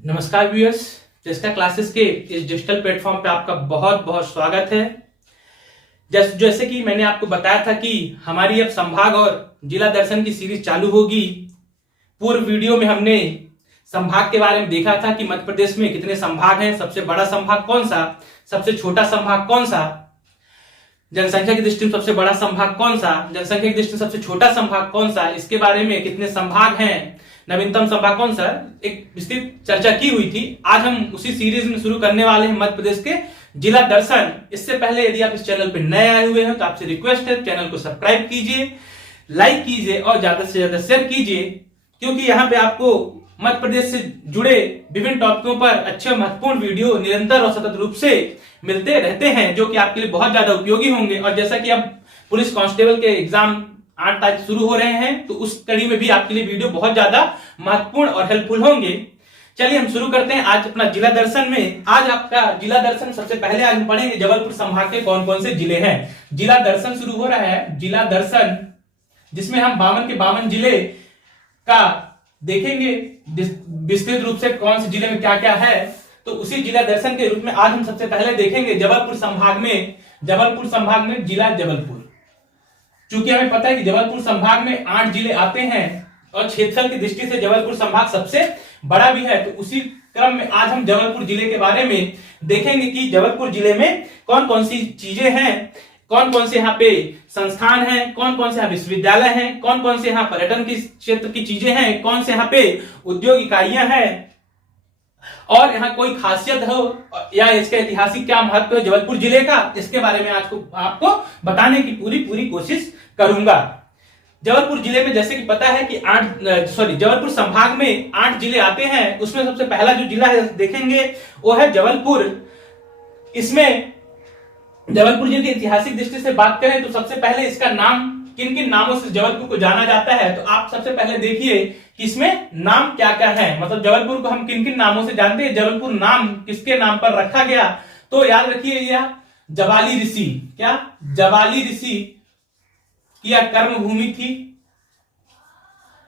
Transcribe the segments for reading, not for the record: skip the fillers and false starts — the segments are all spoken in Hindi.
नमस्कार व्यूअर्स, चेस्का क्लासेस के इस डिजिटल प्लेटफॉर्म पे आपका बहुत बहुत स्वागत है। जैसे कि मैंने आपको बताया था कि हमारी अब संभाग और जिला दर्शन की सीरीज चालू होगी। पूर्व वीडियो में हमने संभाग के बारे में देखा था कि मध्य प्रदेश में कितने संभाग हैं, सबसे बड़ा संभाग कौन सा, सबसे छोटा संभाग कौन सा, जनसंख्या की दृष्टि में सबसे बड़ा संभाग कौन सा, जनसंख्या की दृष्टि में सबसे छोटा संभाग कौन सा, इसके बारे में कितने संभाग हैं, नवीनतम संभाग कौन सा, एक विस्तृत चर्चा की हुई थी। आज हम उसी सीरीज में शुरू करने वाले हैं मध्य प्रदेश के जिला दर्शन। इससे पहले यदि आप इस चैनल पर नए आए हुए हैं तो आपसे रिक्वेस्ट है चैनल को सब्सक्राइब कीजिए, लाइक कीजिए और ज्यादा से ज्यादा शेयर कीजिए, क्योंकि यहाँ पे आपको मध्य प्रदेश से जुड़े विभिन्न टॉपिकों पर अच्छे महत्वपूर्ण वीडियो निरंतर और सतत रूप से मिलते रहते हैं, जो कि आपके लिए बहुत ज्यादा उपयोगी होंगे। और जैसा कि अब पुलिस कांस्टेबल के एग्जाम 8 तारीख शुरू हो रहे हैं, तो उस कड़ी में भी आपके लिए वीडियो बहुत ज्यादा महत्वपूर्ण और हेल्पफुल होंगे। चलिए हम शुरू करते हैं आज अपना जिला दर्शन में। आज आपका जिला दर्शन सबसे पहले आज हम पढ़ेंगे जबलपुर संभाग के कौन कौन से जिले हैं। जिला दर्शन शुरू हो रहा है, जिला दर्शन, जिसमें हम 52 के 52 जिले का देखेंगे विस्तृत रूप से कौन से जिले में क्या क्या है। तो उसी जिला दर्शन के रूप में आज हम सबसे पहले देखेंगे जबलपुर संभाग में जिला जबलपुर। चूंकि हमें पता है कि जबलपुर संभाग में 8 जिले आते हैं और क्षेत्रफल की दृष्टि से जबलपुर संभाग सबसे बड़ा भी है, तो उसी क्रम में आज हम जबलपुर जिले के बारे में देखेंगे कि जबलपुर जिले में कौन कौन सी चीजें हैं, कौन कौन से यहाँ पे संस्थान हैं, कौन कौन से यहाँ विश्वविद्यालय हैं, कौन कौन से यहाँ पर्यटन की क्षेत्र की चीजें हैं, कौन से यहाँ पे उद्योग इकाइयां हैं, और यहाँ कोई खासियत हो या इसका ऐतिहासिक क्या महत्व है जबलपुर जिले का, इसके बारे में आज आपको बताने की पूरी कोशिश करूंगा। जबलपुर जिले में जैसे कि पता है कि जबलपुर संभाग में 8 जिले आते हैं। उसमें सबसे पहला जो जिला है देखेंगे वो है जबलपुर। इसमें जबलपुर जिले की ऐतिहासिक दृष्टि से बात करें तो सबसे पहले इसका नाम, किन किन नामों से जबलपुर को जाना जाता है, तो आप सबसे पहले देखिए कि इसमें नाम क्या क्या है। मतलब जबलपुर को हम किन किन नामों से जानते हैं, जबलपुर नाम किसके नाम पर रखा गया, तो याद रखिए यह जबाली ऋषि, क्या जबाली ऋषि की यह कर्म भूमि थी।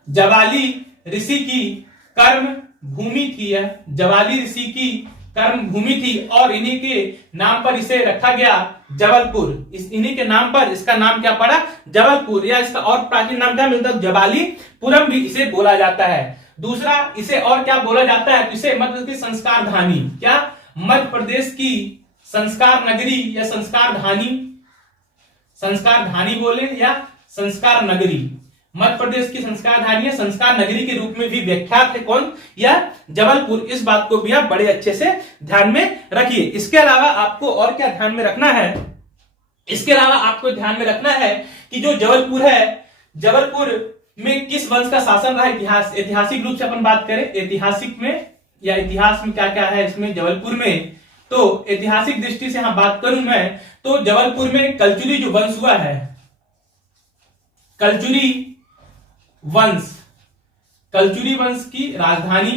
जबाली ऋषि की कर्म भूमि थी, यह जबाली ऋषि की कर्म भूमि थी और इन्हीं के नाम पर इसे रखा गया जबलपुर। इन्हीं के नाम पर इसका नाम क्या पड़ा, जबलपुर, या इसका और प्राचीन नाम क्या मिलता है, जबालीपुरम भी इसे बोला जाता है। दूसरा इसे और क्या बोला जाता है, इसे मध्य प्रदेश की संस्कार धानी, क्या मध्य प्रदेश की संस्कार नगरी या संस्कार धानी बोले या संस्कार नगरी, मध्य प्रदेश की संस्कार धानी या संस्कार नगरी के रूप में भी विख्यात है कौन, या जबलपुर। इस बात को भी आप बड़े अच्छे से ध्यान में रखिए। इसके अलावा आपको और क्या ध्यान में रखना है, इसके अलावा आपको ध्यान में रखना है कि जो जबलपुर है, जबलपुर में किस वंश का शासन रहा। ऐतिहासिक रूप से अपन बात करें, ऐतिहासिक में या इतिहास में क्या क्या है इसमें जबलपुर में, तो ऐतिहासिक दृष्टि से यहां बात करूं मैं तो जबलपुर में कलचुरी जो वंश हुआ है, कलचुरी वंश की राजधानी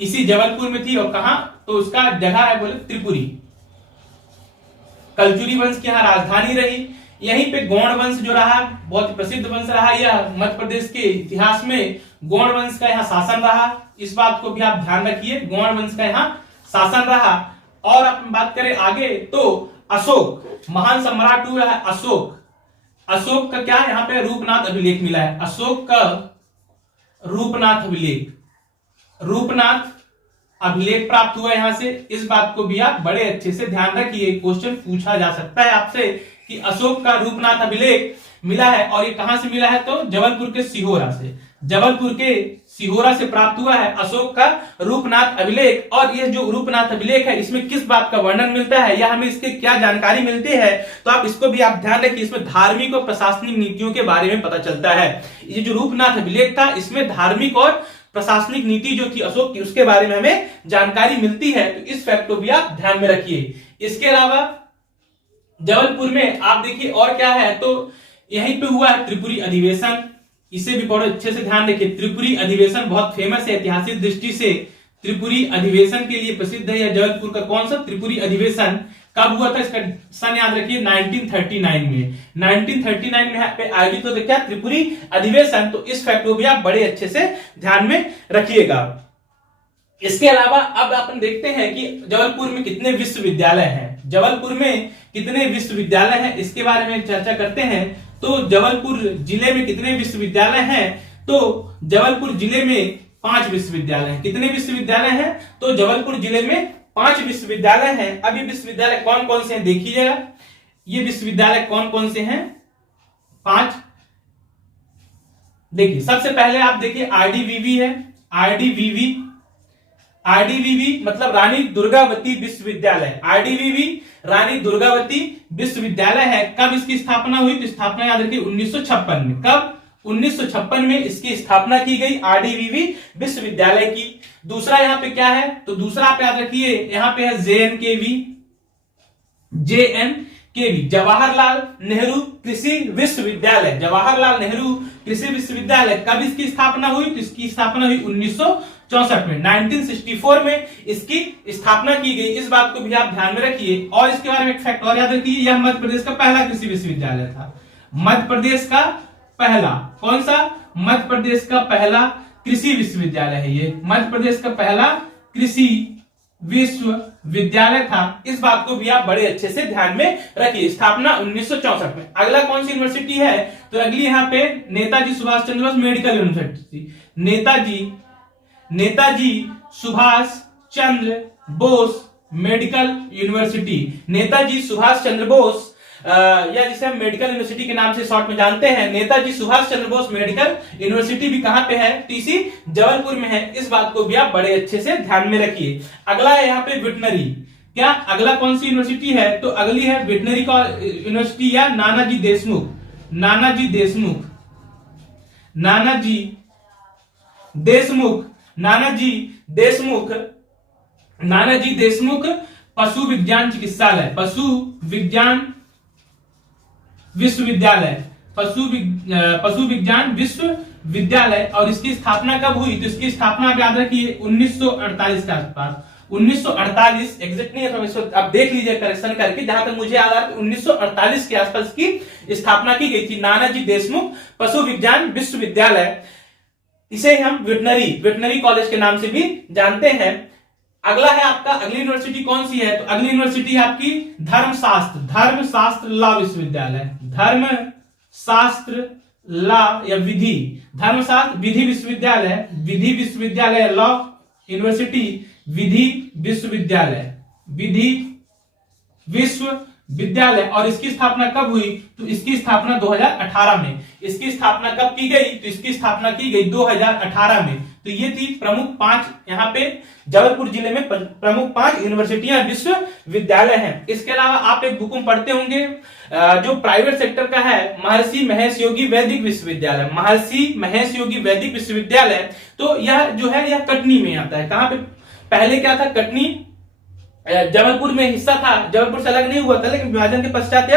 इसी जबलपुर में थी। और कहां, तो उसका जगह है बोले त्रिपुरी। कलचुरी वंश की यहां राजधानी रही। यहीं पे गौड़ वंश जो रहा, बहुत प्रसिद्ध वंश रहा, यह मध्य प्रदेश के इतिहास में गौड़ वंश का यहाँ शासन रहा। इस बात को भी आप ध्यान रखिए, गौड़ वंश का यहाँ शासन रहा। और अपन बात करें आगे तो अशोक, महान सम्राट हुआ है अशोक। अशोक का क्या यहाँ पे रूपनाथ अभिलेख मिला है, अशोक का रूपनाथ अभिलेख प्राप्त हुआ यहां से। इस बात को भी आप बड़े अच्छे से ध्यान रखिए, क्वेश्चन पूछा जा सकता है आपसे कि अशोक का रूपनाथ अभिलेख मिला है और ये कहां से मिला है, तो जबलपुर के सिहोरा से, जबलपुर के सिहोरा से प्राप्त हुआ है अशोक का रूपनाथ अभिलेख। और यह जो रूपनाथ अभिलेख है इसमें किस बात का वर्णन मिलता है या हमें इसके क्या जानकारी मिलती है, तो आप इसको भी आप ध्यान रखिए। इसमें धार्मिक और प्रशासनिक नीतियों के बारे में पता चलता है। ये जो रूपनाथ अभिलेख था इसमें धार्मिक और प्रशासनिक नीति जो थी अशोक की, उसके बारे में हमें जानकारी मिलती है, तो इस फैक्ट को भी आप ध्यान में रखिए। इसके अलावा जबलपुर में आप देखिए और क्या है, तो यहीं पे हुआ है त्रिपुरी अधिवेशन, इसे भी बहुत अच्छे से ध्यान रखिए। त्रिपुरी अधिवेशन बहुत फेमस है ऐतिहासिक दृष्टि से, त्रिपुरी अधिवेशन के लिए प्रसिद्ध है यह जबलपुर का कौन सा त्रिपुरी अधिवेशन। कब हुआ था इसका सन याद रखिए, 1939 में। 1939 में यहाँ पे आयोजित होता क्या, त्रिपुरी अधिवेशन। तो इस फैक्ट को भी आप बड़े अच्छे से ध्यान में रखिएगा। इसके अलावा अब अपन देखते हैं कि जबलपुर में कितने विश्वविद्यालय हैं। जबलपुर में कितने विश्वविद्यालय हैं इसके बारे में चर्चा करते हैं। तो जबलपुर जिले में कितने विश्वविद्यालय हैं? तो जबलपुर जिले में 5 विश्वविद्यालय हैं। कितने विश्वविद्यालय हैं? तो जबलपुर जिले में 5 विश्वविद्यालय हैं। अब ये विश्वविद्यालय कौन कौन से हैं देखिएगा। ये विश्वविद्यालय कौन कौन से हैं? 5। देखिए सबसे पहले आप देखिए आरडीवीवी है। आरडीवीवी मतलब रानी दुर्गावती विश्वविद्यालय। आरडीवीवी रानी दुर्गावती विश्वविद्यालय है। कब इसकी स्थापना हुई? तो स्थापना याद रखिए 1956 में। कब? 1956 में इसकी स्थापना की गई आरडीवीवी विश्वविद्यालय की। दूसरा यहाँ पे क्या है? तो दूसरा आप याद रखिए यहाँ पे है जेएनकेवी। जवाहरलाल नेहरू कृषि विश्वविद्यालय। जवाहरलाल नेहरू कृषि विश्वविद्यालय कब इसकी स्थापना हुई? तो इसकी स्थापना हुई 1964 में। 1964 में इसकी स्थापना की गई। इस बात को भी आप ध्यान में रखिए। और इसके बारे में एक फैक्ट और याद रखिए, यह मध्य प्रदेश का पहला कृषि विश्वविद्यालय था। मध्य प्रदेश का पहला, कौन सा? मध्य प्रदेश का पहला कृषि विश्वविद्यालय है ये। मध्य प्रदेश का पहला कृषि विश्वविद्यालय था। इस बात को भी आप बड़े अच्छे से ध्यान में रखिए। स्थापना 1964 में। अगला कौन सी यूनिवर्सिटी है? तो अगली यहाँ पे Netaji Subhash Chandra Bose medical university. Netaji Subhash Chandra Bose medical university. Netaji Subhash Chandra Bose या जिसे हम मेडिकल यूनिवर्सिटी के नाम से शॉर्ट में जानते हैं, नेताजी सुभाष चंद्र बोस मेडिकल यूनिवर्सिटी भी कहां पे है? टीसी जबलपुर में है। इस बात को भी आप बड़े अच्छे से ध्यान में रखिए। अगला है यहाँ पे वेटनरी। क्या अगला कौन सी यूनिवर्सिटी है? तो अगली है वेटनरी यूनिवर्सिटी या नानाजी देशमुख पशु विज्ञान चिकित्सालय। पशु विज्ञान विश्वविद्यालय। पशु विज्ञान विश्वविद्यालय। और इसकी स्थापना कब हुई? तो इसकी स्थापना आप याद रखिए 1948 के आसपास। 1948 एग्जैक्ट नहीं है, आप देख लीजिए करेक्शन करके। जहां तक मुझे याद आ रहा है 1948 के आसपास की स्थापना की गई थी नानाजी देशमुख पशु विज्ञान विश्वविद्यालय। इसे हम वेटनरी कॉलेज के नाम से भी जानते हैं। अगला है आपका, अगली यूनिवर्सिटी कौन सी है? तो अगली यूनिवर्सिटी है आपकी धर्मशास्त्र लॉ विश्वविद्यालय। धर्मशास्त्र लॉ या धर्मशास्त्र विधि विश्वविद्यालय लॉ यूनिवर्सिटी विधि विश्वविद्यालय। और इसकी स्थापना कब हुई? तो इसकी स्थापना 2018 में। इसकी स्थापना कब की गई? तो इसकी स्थापना की गई 2018 में। तो ये थी प्रमुख 5 यहाँ पे जबलपुर जिले में प्रमुख 5 यूनिवर्सिटियां विश्वविद्यालय हैं। इसके अलावा आप एक बुक में पढ़ते होंगे जो प्राइवेट सेक्टर का है, महर्षि महेश योगी वैदिक विश्वविद्यालय। महर्षि महेश योगी वैदिक विश्वविद्यालय। तो यह जो है यह कटनी में आता है। कहां पे? पहले क्या था? कटनी जबलपुर में हिस्सा था। जबलपुर से अलग नहीं हुआ था, लेकिन विभाजन के पश्चात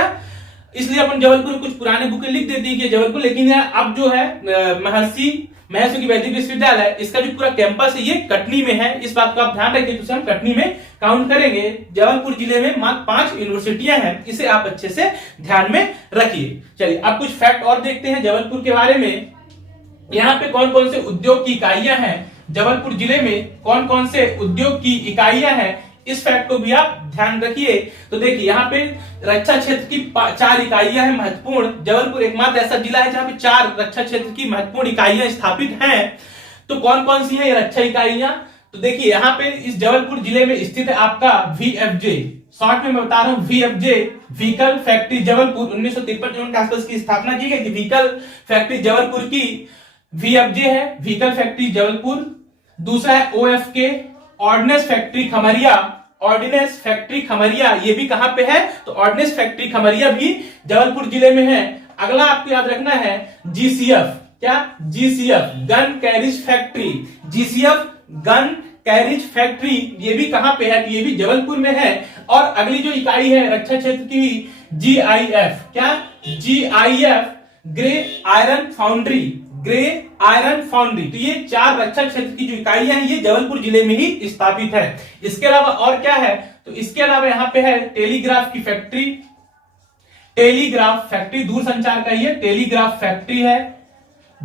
इसलिए अपन जबलपुर कुछ पुराने बुकें लिख देती है कि जबलपुर, लेकिन अब जो है महर्षि महेश योगी वैदिक विश्वविद्यालय, इसका जो पूरा कैंपस है ये कटनी में है। इस बात को आप ध्यान रखिए, तो हम कटनी में काउंट करेंगे। जबलपुर जिले में मात्र 5 यूनिवर्सिटियां हैं, इसे आप अच्छे से ध्यान में रखिए। चलिए अब कुछ फैक्ट और देखते हैं जबलपुर के बारे में। यहाँ पे कौन कौन से उद्योग की इकाइयां हैं? जबलपुर जिले में कौन कौन से उद्योग की इकाइयां हैं, इस फैक्ट को भी आप ध्यान रखिए। तो देखिए यहाँ पे रक्षा क्षेत्र की 4 इकाइयां हैं महत्वपूर्ण। जबलपुर एकमात्र ऐसा जिला है जहां पे 4 रक्षा क्षेत्र की महत्वपूर्ण इकाइयां स्थापित हैं। तो कौन कौन सी है ये रक्षा इकाइयां? तो देखिए यहाँ पे इस जबलपुर जिले में स्थित है आपका VFJ, शॉर्ट में मैं बता रहा हूँ VFJ व्हीकल फैक्ट्री जबलपुर। 1953 के आसपास की स्थापना की गई थी व्हीकल फैक्ट्री जबलपुर की। VFJ है व्हीकल फैक्ट्री जबलपुर। दूसरा है OFK ऑर्डिनेंस फैक्ट्री खमरिया। ये भी कहां पे है? तो ऑर्डिनेंस फैक्ट्री खमरिया भी जबलपुर जिले में है। अगला आपको याद रखना है GCF। क्या? GCF gun carriage factory. GCF gun carriage factory ये भी कहां पे है? ये भी जबलपुर में है। और अगली जो इकाई है रक्षा क्षेत्र की GIF। क्या? GIF grey iron foundry. तो ये 4 रक्षा क्षेत्र की जो इकाइयां हैं ये जबलपुर जिले में ही स्थापित है। इसके अलावा और क्या है? तो इसके अलावा यहाँ पे है टेलीग्राफ फैक्ट्री दूरसंचार का ये टेलीग्राफ फैक्ट्री है।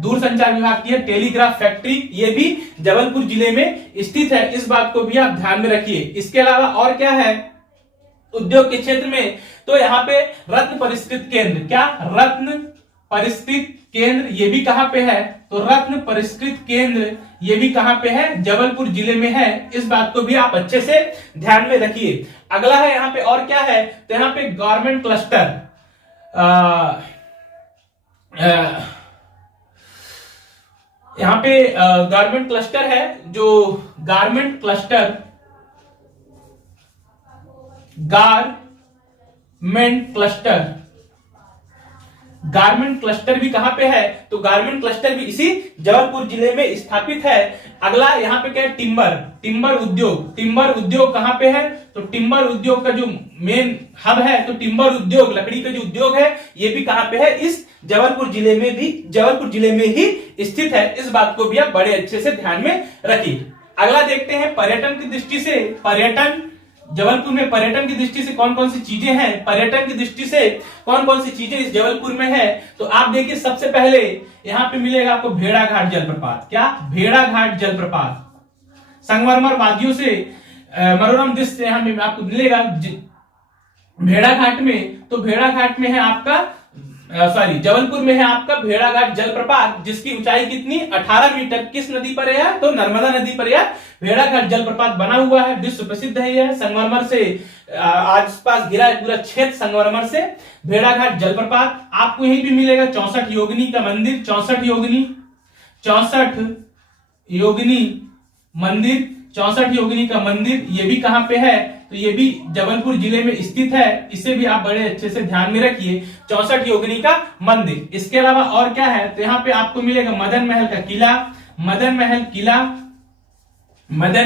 दूरसंचार विभाग की है। टेलीग्राफ फैक्ट्री ये भी जबलपुर जिले में स्थित है, इस बात को भी आप ध्यान में रखिए। इसके अलावा और क्या है उद्योग के क्षेत्र में, तो यहाँ पे रत्न परिष्कृत केंद्र, क्या रत्न परिष्कृत केंद्र ये भी कहां पे है, तो रत्न परिष्कृत केंद्र ये भी कहां पे है, जबलपुर जिले में है, इस बात को भी आप अच्छे से ध्यान में रखिए। अगला है यहाँ पे और क्या है, तो यहाँ पे गारमेंट क्लस्टर, यहाँ पे गारमेंट क्लस्टर है, जो garment cluster, garment cluster, garment cluster भी कहां पे है, तो गारमेंट क्लस्टर भी इसी जबलपुर जिले में स्थापित है। अगला यहाँ पे क्या है, टिम्बर, टिम्बर उद्योग, टिम्बर उद्योग कहां पे है, तो टिम्बर उद्योग का जो मेन हब है, तो टिम्बर उद्योग लकड़ी का जो उद्योग है ये भी कहां पे है, इस जबलपुर जिले में भी, जबलपुर जिले में ही स्थित है, इस बात को भी आप बड़े अच्छे से ध्यान में रखिए। अगला देखते हैं पर्यटन की दृष्टि से, पर्यटन जबलपुर में पर्यटन की दृष्टि से कौन कौन सी चीजें हैं, पर्यटन की दृष्टि से कौन कौन सी चीजें इस जबलपुर में है, तो आप देखिए सबसे पहले यहाँ पे मिलेगा आपको भेड़ाघाट जलप्रपात, क्या भेड़ाघाट जलप्रपात, संगमरमर वादियों से मनोरम दृश्य यहाँ पे आपको मिलेगा भेड़ाघाट में। तो भेड़ाघाट में है आपका जबलपुर में है आपका भेड़ाघाट जलप्रपात, जिसकी ऊंचाई कितनी 18 मीटर, किस नदी पर है, तो नर्मदा नदी पर यह भेड़ाघाट जलप्रपात बना हुआ है, विश्व प्रसिद्ध है यह, संगमरमर से आसपास घिरा है पूरा क्षेत्र संगमरमर से। भेड़ाघाट जलप्रपात आपको यहीं भी मिलेगा 64 योगिनी का मंदिर, 64 योगिनी मंदिर, 64 योगिनी का मंदिर ये भी कहां पे है, तो ये भी जबलपुर जिले में स्थित है, इसे भी आप बड़े अच्छे से ध्यान में रखिए, 64 योगिनी का मंदिर। इसके अलावा और क्या है, तो यहाँ पे आपको मिलेगा मदन महल का किला, मदन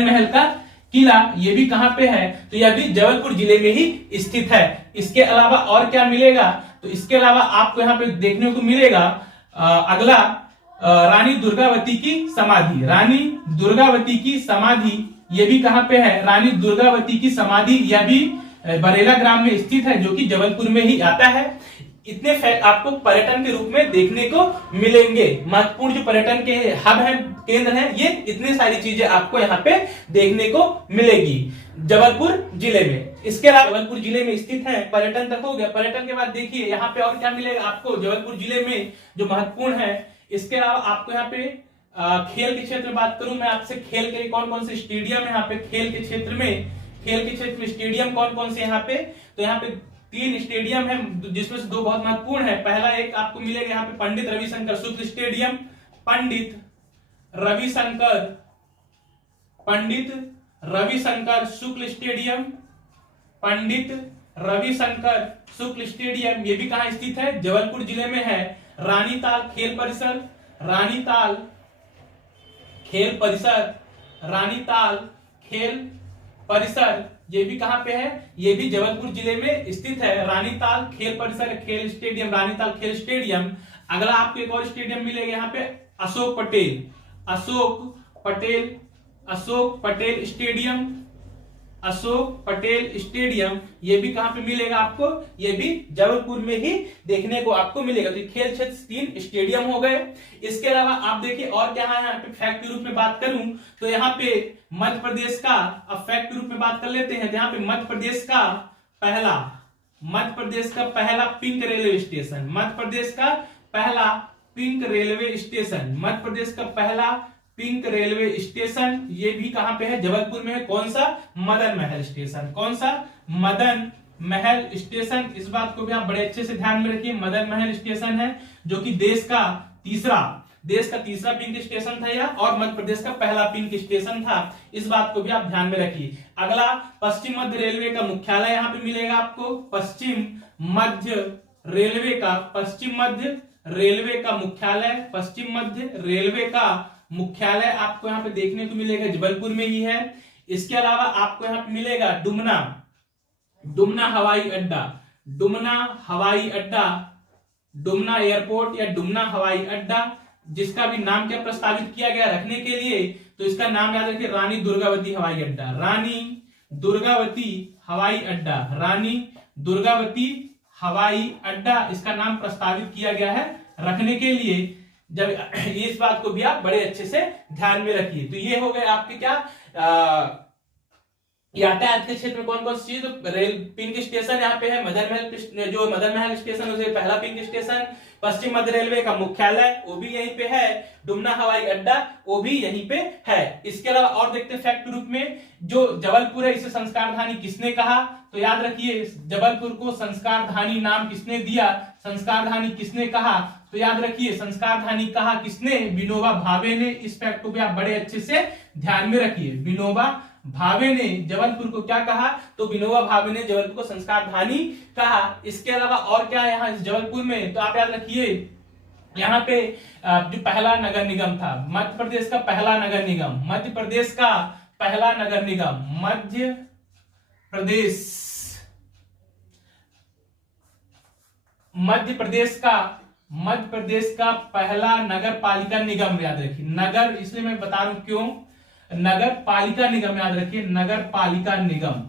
महल का किला ये भी कहां पे है, तो यह भी जबलपुर जिले में ही स्थित है। इसके अलावा और क्या मिलेगा, तो इसके अलावा आपको यहाँ पे देखने को मिलेगा अगला रानी दुर्गावती की समाधि, रानी दुर्गावती की समाधि ये भी कहां पे है, रानी दुर्गावती की समाधि यह भी बरेला ग्राम में स्थित है, जो कि जबलपुर में ही आता है। इतने फैक्ट आपको पर्यटन के रूप में देखने को मिलेंगे, महत्वपूर्ण जो पर्यटन के हब है, केंद्र है, ये इतनी सारी चीजें आपको यहाँ पे देखने को मिलेगी जबलपुर जिले में। इसके अलावा जबलपुर जिले में स्थित है, पर्यटन तक हो गया। पर्यटन के बाद देखिए यहाँ पे और क्या मिलेगा आपको जबलपुर जिले में जो महत्वपूर्ण है। इसके अलावा आपको यहाँ पे खेल के क्षेत्र में बात करूं मैं आपसे, खेल के लिए कौन कौन से स्टेडियम है यहाँ पे, खेल के क्षेत्र में स्टेडियम कौन कौन से यहाँ पे, तो यहाँ पे 3 स्टेडियम है, जिसमें से 2 बहुत महत्वपूर्ण है। पहला एक आपको मिलेगा यहाँ पे पंडित रविशंकर शुक्ल स्टेडियम, पंडित रविशंकर शुक्ल स्टेडियम ये भी कहां स्थित है, जबलपुर जिले में है। रानीताल खेल परिसर ये भी कहां पे है, ये भी जबलपुर जिले में स्थित है। रानीताल खेल परिसर, खेल स्टेडियम, रानीताल खेल स्टेडियम। अगला आपको एक और स्टेडियम मिलेगा यहाँ पे अशोक पटेल स्टेडियम ये भी कहां पे मिलेगा आपको, ये भी जबलपुर में ही देखने को आपको मिलेगा। तो खेल क्षेत्र 3 स्टेडियम हो गए। इसके अलावा आप देखिए और क्या है यहाँ पे फैक्ट के रूप में बात करूं तो यहाँ पे मध्य प्रदेश का, अब फैक्ट के रूप में बात कर लेते हैं, तो यहाँ पे मध्य प्रदेश का पहला पिंक रेलवे स्टेशन ये भी कहां पे है, जबलपुर में है। कौन सा, मदन महल स्टेशन, इस बात को भी आप बड़े अच्छे से ध्यान में रखिए। मदन महल स्टेशन है जो कि देश का तीसरा पिंक स्टेशन था यह, और मध्य प्रदेश का पहला पिंक स्टेशन था, इस बात को भी आप ध्यान में रखिए। अगला पश्चिम मध्य रेलवे का मुख्यालय यहाँ पे मिलेगा आपको, पश्चिम मध्य रेलवे का मुख्यालय आपको यहाँ पे देखने को मिलेगा, जबलपुर में ही है। इसके अलावा आपको यहाँ पे मिलेगा डुमना एयरपोर्ट या डुमना हवाई अड्डा, जिसका भी नाम क्या प्रस्तावित किया गया रखने के लिए, तो इसका नाम याद रखिए रानी दुर्गावती हवाई अड्डा, इसका नाम प्रस्तावित किया गया है रखने के लिए। जब इस बात को भी आप बड़े अच्छे से ध्यान में रखिए। तो ये हो गए आपके क्या यातायात के क्षेत्र में कौन कौन सी चीज, तो रेल पिंक स्टेशन यहाँ पे है, मदर महल जो मदर महल स्टेशन उसे पहला पिंक स्टेशन, पश्चिम मध्य रेलवे का मुख्यालय वो भी यहीं पे है, डुमना हवाई अड्डा वो भी यहीं पे है। इसके अलावा और देखते हैं फैक्ट रूप में, जो जबलपुर है इसे संस्कार धानी किसने कहा, तो याद रखिए जबलपुर को संस्कार धानी नाम किसने दिया, संस्कार धानी किसने कहा, तो याद रखिए संस्कार धानी कहा किसने, विनोबा भावे ने। इस फैक्ट को भी आप बड़े अच्छे से ध्यान में रखिए, विनोबा भावे ने जबलपुर को क्या कहा, तो विनोबा भावे ने जबलपुर को संस्कार धानी कहा। इसके अलावा और क्या है यहाँ इस जबलपुर में, तो आप याद रखिए यहाँ पे जो पहला नगर निगम था, मध्य प्रदेश का पहला नगर निगम, मध्य प्रदेश का पहला नगर निगम, मध्य प्रदेश का पहला नगर पालिका निगम, याद रखिए नगर, इसलिए मैं बता रहा हूं क्यों, नगर पालिका निगम याद रखिए, नगर पालिका निगम,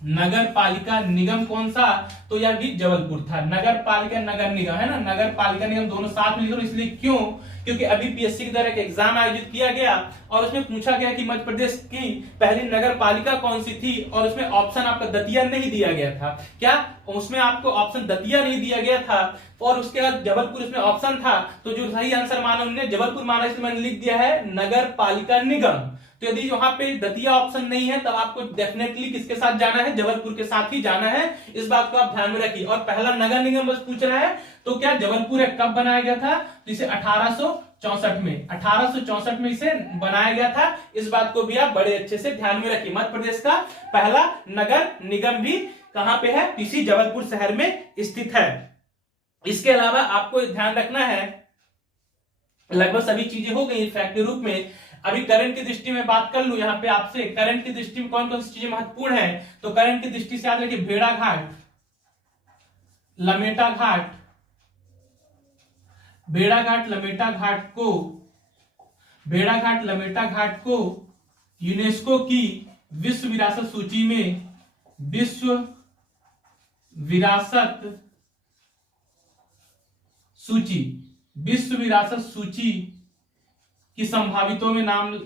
नगर पालिका निगम कौन सा, तो यह भी जबलपुर था। नगर पालिका नगर निगम है ना, नगर पालिका निगम दोनों साथ में लिखो, इसलिए क्यों, क्योंकि अभी पीएससी की तरह एक एग्जाम आयोजित किया गया और उसमें पूछा गया कि मध्य प्रदेश की पहली नगर पालिका कौन सी थी, और उसमें ऑप्शन आपका दतिया नहीं दिया गया था, क्या उसमें आपको ऑप्शन दतिया नहीं दिया गया था, और उसके बाद जबलपुर इसमें ऑप्शन था, तो जो सही आंसर माना उन्होंने जबलपुर माना, इसलिए मैंने लिख दिया है नगर पालिका निगम। तो यदि वहां पे दतिया ऑप्शन नहीं है तब आपको डेफिनेटली किसके साथ जाना है, जबलपुर के साथ ही जाना है, इस बात को आप ध्यान में रखिए। और पहला नगर निगम बस पूछ रहा है, तो क्या जबलपुर कब बनाया गया था, तो इसे 1864 में, 1864 में इसे बनाया गया था। इस बात को भी आप बड़े अच्छे से ध्यान में रखिए। मध्य प्रदेश का पहला नगर निगम भी कहां पे है, इसी जबलपुर शहर में स्थित है। इसके अलावा आपको ध्यान रखना है, लगभग सभी चीजें हो गई फैक्ट के रूप में। अभी करंट की दृष्टि में बात कर लूं यहाँ पे आपसे, करंट की दृष्टि में कौन कौन सी चीजें महत्वपूर्ण है, तो करंट की दृष्टि से याद रखिए भेड़ाघाट, लमेटा घाट, भेड़ाघाट लमेटा घाट को यूनेस्को की विश्व विरासत सूची की संभावितों में नाम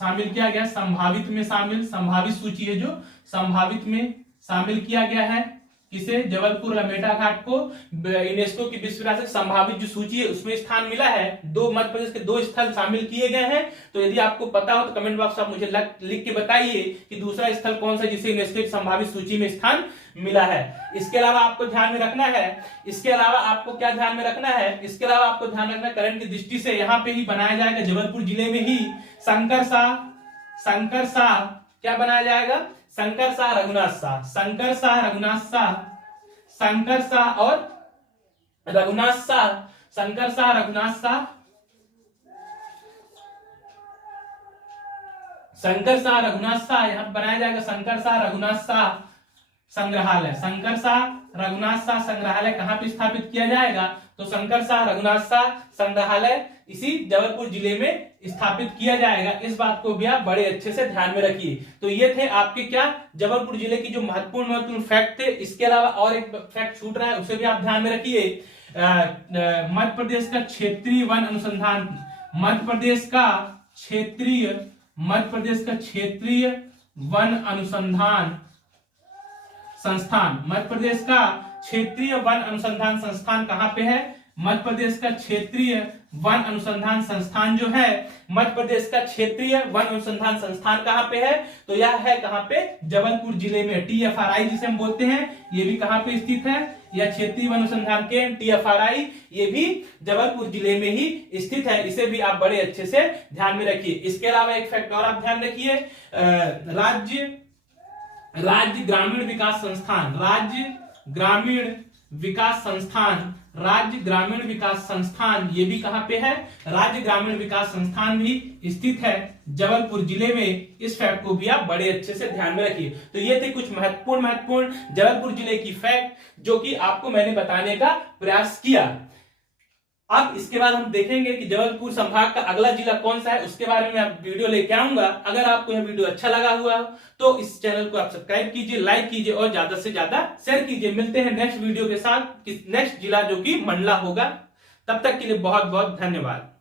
शामिल किया गया, संभावित सूची है जो संभावित में शामिल किया गया है, किसे, जबलपुर लमेटा घाट को यूनेस्को की विश्व विरासत संभावित जो सूची है उसमें स्थान मिला है। दो मध्य प्रदेश के 2 स्थल शामिल किए गए हैं, तो यदि आपको पता हो तो कमेंट बॉक्स में मुझे लिख के बताइए कि दूसरा स्थल कौन सा जिसे यूनेस्को की संभावित सूची में स्थान मिला है। इसके अलावा आपको ध्यान में रखना है, इसके अलावा आपको क्या ध्यान में रखना है, इसके अलावा आपको ध्यान रखना है करंट की दृष्टि से यहाँ पे ही बनाया जाएगा, जबलपुर जिले में ही शंकर शाह क्या बनाया जाएगा, शंकर शाह रघुनाथ शाह यहाँ बनाया जाएगा, शंकर शाह रघुनाथ शाह संग्रहालय, शंकर शाह रघुनाथ शाह संग्रहालय कहां पे स्थापित किया जाएगा, तो शंकर शाह रघुनाथ शाह संग्रहालय इसी जबलपुर जिले में स्थापित किया जाएगा। इस बात को भी आप बड़े अच्छे से ध्यान में रखिए। तो ये थे आपके क्या जबलपुर जिले की जो महत्वपूर्ण फैक्ट थे। इसके अलावा और एक फैक्ट छूट रहा है, उसे भी आप ध्यान में रखिए। मध्य प्रदेश का क्षेत्रीय वन अनुसंधान, मध्य प्रदेश का क्षेत्रीय वन अनुसंधान संस्थान, मध्य प्रदेश का क्षेत्रीय वन अनुसंधान संस्थान कहां पे है, मध्य प्रदेश का क्षेत्रीय वन अनुसंधान संस्थान जो है, मध्य प्रदेश का क्षेत्रीय वन अनुसंधान संस्थान कहां पे है, तो यह है कहां पे, जबलपुर जिले में। TFRI जिसे हम बोलते हैं, ये भी कहां पे स्थित है, यह क्षेत्रीय वन अनुसंधान केंद्र TFRI, ये भी जबलपुर जिले में ही स्थित है। इसे भी आप बड़े अच्छे से ध्यान में रखिए। इसके अलावा एक फैक्ट और आप ध्यान रखिए, राज्य ग्रामीण विकास संस्थान, ये भी कहां पे है, राज्य ग्रामीण विकास संस्थान भी स्थित है जबलपुर जिले में। इस फैक्ट को भी आप बड़े अच्छे से ध्यान में रखिए। तो ये थे कुछ महत्वपूर्ण जबलपुर जिले की फैक्ट जो कि आपको मैंने बताने का प्रयास किया। अब इसके बाद हम देखेंगे कि जबलपुर संभाग का अगला जिला कौन सा है, उसके बारे में वीडियो लेके आऊंगा। अगर आपको यह वीडियो अच्छा लगा हुआ तो इस चैनल को आप सब्सक्राइब कीजिए, लाइक कीजिए और ज्यादा से ज्यादा शेयर कीजिए। मिलते हैं नेक्स्ट वीडियो के साथ, नेक्स्ट जिला जो कि मंडला होगा। तब तक के लिए बहुत बहुत धन्यवाद।